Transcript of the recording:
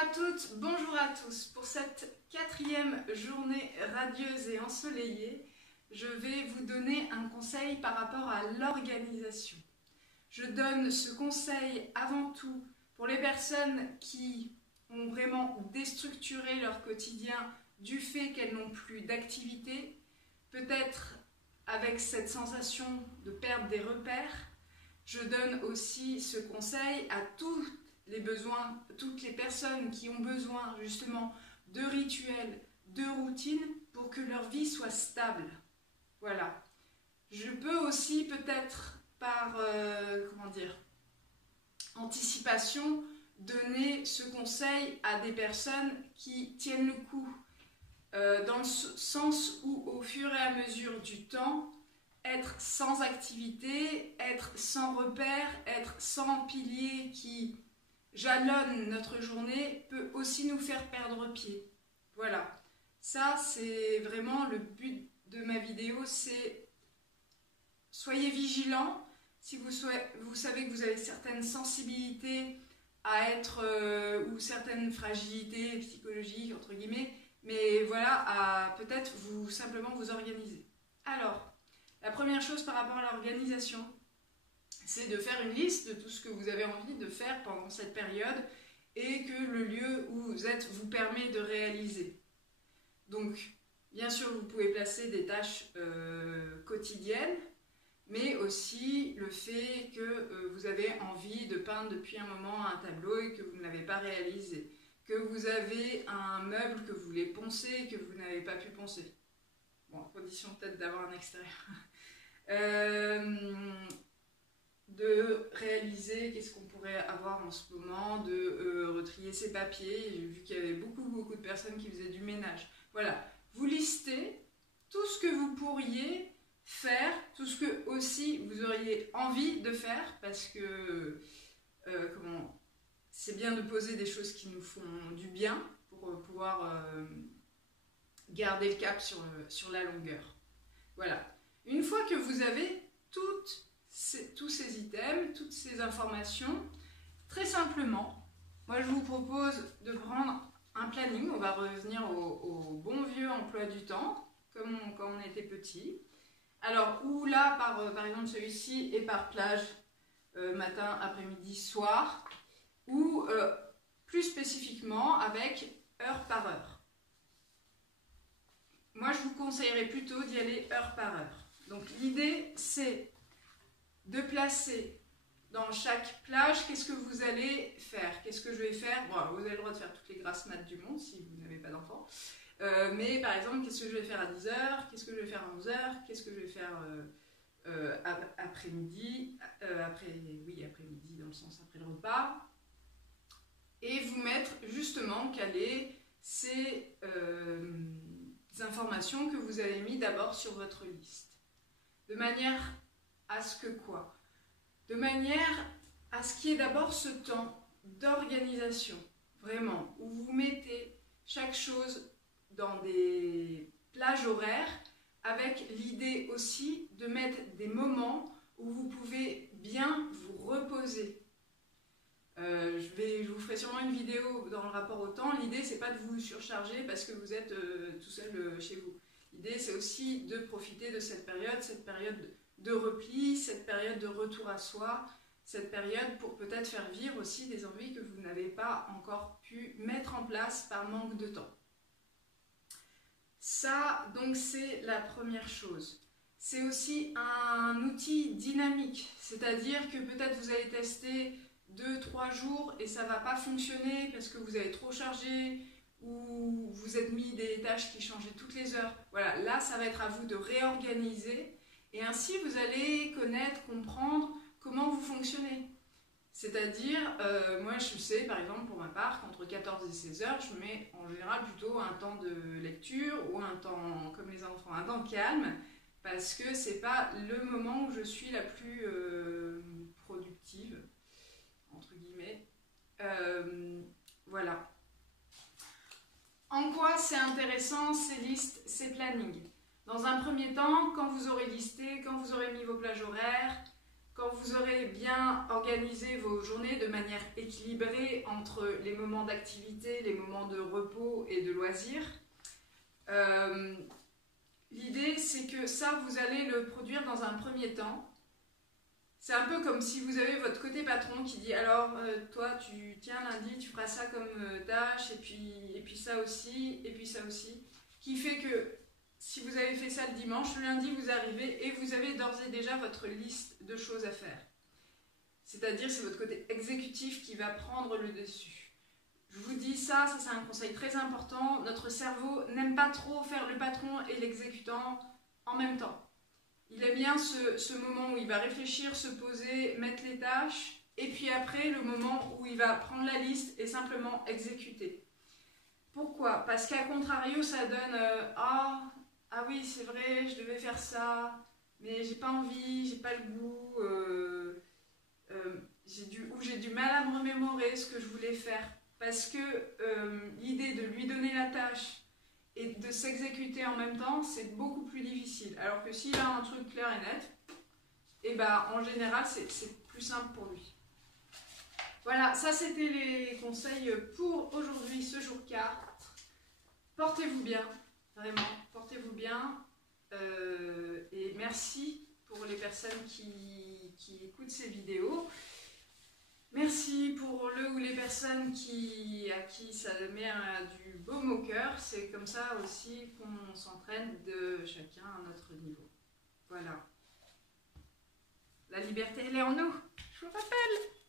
à toutes, bonjour à tous. Pour cette 4e journée radieuse et ensoleillée, je vais vous donner un conseil par rapport à l'organisation. Je donne ce conseil avant tout pour les personnes qui ont vraiment déstructuré leur quotidien du fait qu'elles n'ont plus d'activité, peut-être avec cette sensation de perdre des repères. Je donne aussi ce conseil à toutes les personnes qui ont besoin justement de rituels, de routines pour que leur vie soit stable. Voilà. Je peux aussi peut-être par anticipation donner ce conseil à des personnes qui tiennent le coup, dans le sens où au fur et à mesure du temps, être sans activité, être sans repère, être sans pilier qui jalonne notre journée peut aussi nous faire perdre pied. Voilà, ça c'est vraiment le but de ma vidéo, c'est soyez vigilants. Si vous savez que vous avez certaines sensibilités à être ou certaines fragilités psychologiques entre guillemets, mais voilà, à peut-être simplement vous organiser. Alors, la première chose par rapport à l'organisation, c'est de faire une liste de tout ce que vous avez envie de faire pendant cette période et que le lieu où vous êtes vous permet de réaliser. Donc, bien sûr, vous pouvez placer des tâches quotidiennes, mais aussi le fait que vous avez envie de peindre depuis un moment un tableau et que vous ne l'avez pas réalisé, que vous avez un meuble que vous voulez poncer et que vous n'avez pas pu poncer. Bon, à condition peut-être d'avoir un extérieur. De réaliser qu'est-ce qu'on pourrait avoir en ce moment, de retrier ses papiers. J'ai vu qu'il y avait beaucoup de personnes qui faisaient du ménage. Voilà, vous listez tout ce que vous pourriez faire, tout ce que aussi vous auriez envie de faire, parce que c'est bien de poser des choses qui nous font du bien pour pouvoir garder le cap sur la longueur. Voilà, une fois que vous avez tous ces items, toutes ces informations, très simplement, moi je vous propose de prendre un planning. On va revenir au bon vieux emploi du temps, comme quand on était petit. Alors, où là, par exemple celui-ci est par plage, matin, après-midi, soir, ou plus spécifiquement avec heure par heure. Moi je vous conseillerais plutôt d'y aller heure par heure. Donc l'idée c'est de placer dans chaque plage qu'est-ce que vous allez faire, qu'est-ce que je vais faire. Bon, vous avez le droit de faire toutes les grasses mat du monde si vous n'avez pas d'enfants, mais par exemple qu'est-ce que je vais faire à 10h, qu'est-ce que je vais faire à 11h, qu'est-ce que je vais faire après-midi, après-midi dans le sens après le repas, et vous mettre justement caler ces informations que vous avez mis d'abord sur votre liste, de manière à ce que quoi? De manière à ce qu'il y ait d'abord ce temps d'organisation, vraiment, où vous mettez chaque chose dans des plages horaires, avec l'idée aussi de mettre des moments où vous pouvez bien vous reposer. Je vous ferai sûrement une vidéo dans le rapport au temps. L'idée, c'est pas de vous surcharger parce que vous êtes tout seul chez vous. L'idée, c'est aussi de profiter de cette période de repli, cette période de retour à soi, cette période pour peut-être faire vivre aussi des envies que vous n'avez pas encore pu mettre en place par manque de temps. Ça, donc, c'est la première chose. C'est aussi un outil dynamique, c'est-à-dire que peut-être vous allez tester 2-3 jours et ça ne va pas fonctionner parce que vous avez trop chargé ou vous êtes mis des tâches qui changeaient toutes les heures. Voilà, là, ça va être à vous de réorganiser. Et ainsi, vous allez connaître, comprendre comment vous fonctionnez. C'est-à-dire, moi je sais, par exemple, pour ma part, qu'entre 14 et 16 heures, je mets en général plutôt un temps de lecture ou un temps, comme les enfants, un temps calme, parce que c'est pas le moment où je suis la plus productive, entre guillemets. Voilà. En quoi c'est intéressant ces listes, ces plannings? Dans un premier temps, quand vous aurez listé, quand vous aurez mis vos plages horaires, quand vous aurez bien organisé vos journées de manière équilibrée entre les moments d'activité, les moments de repos et de loisirs, l'idée c'est que ça, vous allez le produire dans un premier temps. C'est un peu comme si vous avez votre côté patron qui dit alors toi tiens lundi tu feras ça comme tâche et puis ça aussi et puis ça aussi, qui fait que si vous avez fait ça le dimanche, le lundi vous arrivez et vous avez d'ores et déjà votre liste de choses à faire. C'est-à-dire c'est votre côté exécutif qui va prendre le dessus. Je vous dis ça c'est un conseil très important. Notre cerveau n'aime pas trop faire le patron et l'exécutant en même temps. Il aime bien ce moment où il va réfléchir, se poser, mettre les tâches, et puis après le moment où il va prendre la liste et simplement exécuter. Pourquoi? Parce qu'à contrario, ça donne ah oui, c'est vrai, je devais faire ça, mais j'ai pas envie, j'ai pas le goût, j'ai du mal à me remémorer ce que je voulais faire. Parce que l'idée de lui donner la tâche et de s'exécuter en même temps, c'est beaucoup plus difficile. Alors que s'il a un truc clair et net, et ben en général, c'est plus simple pour lui. Voilà, ça c'était les conseils pour aujourd'hui, ce jour 4. Portez-vous bien, vraiment, portez-vous bien. Et merci pour les personnes qui écoutent ces vidéos. Merci pour le ou les personnes à qui ça met du baume au cœur. C'est comme ça aussi qu'on s'entraîne de chacun à notre niveau. Voilà. La liberté, elle est en nous, je vous rappelle.